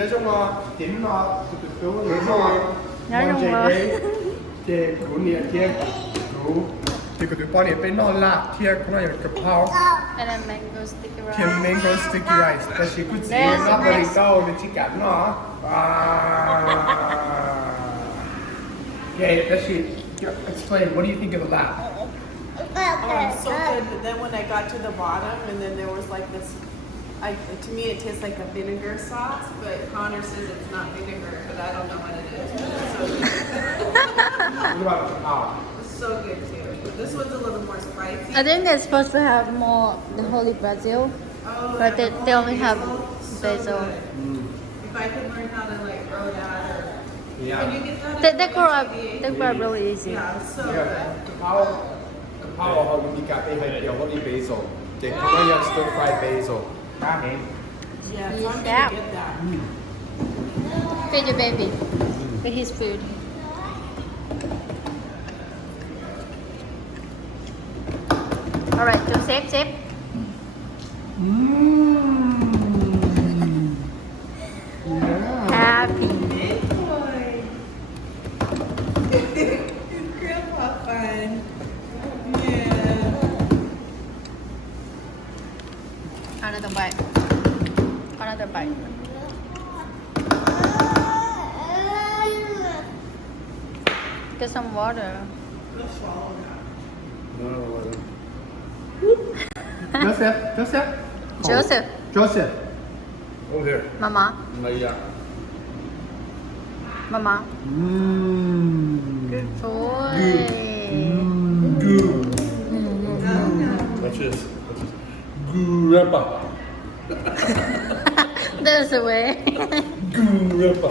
nhớ trong tiếng nó từ từ nhớ trong thì cú nè thì cú thì cái bao này bên nó là thì cũng là cái phao And then mango sticky rice. thì mango sticky rice แต่ she could see nóบริโภคในที่กันเนาะOkay, does she explain? What do you think of the lap? So good. But then when I got to the bottom, and then there was like this. To me, it tastes like a vinegar sauce, but Connor says it's not vinegar, but I don't know what it is. What about the cow? It's so good too. But this one's a little more spicy. I think they're supposed to have more the holy basil, Oh, but yeah, they only have so basil. good. If I could learn how to like grow that, or Yeah. can you get that? They grow up. They grow up really easy. Yeah, it's so Yeah. good. กะเพราเขามีการเป็นไฮเดียวเขามีเบซิลเด็กเขาก็ยัง stir fry basil ด้านนี้ Yeah, so I'm Yeah. gonna get that. Feed your baby. Feed his food. All right, so sip. Happy. Big boy. Grandpa fun. Yeah. Another bite. Another bite. Get some water. Let's swallow that. Joseph Joseph, over here Mama, อะไรอ่ะ Mama. Good Boy. Good. Watch this. Grandpa. There's a way. Grandpa.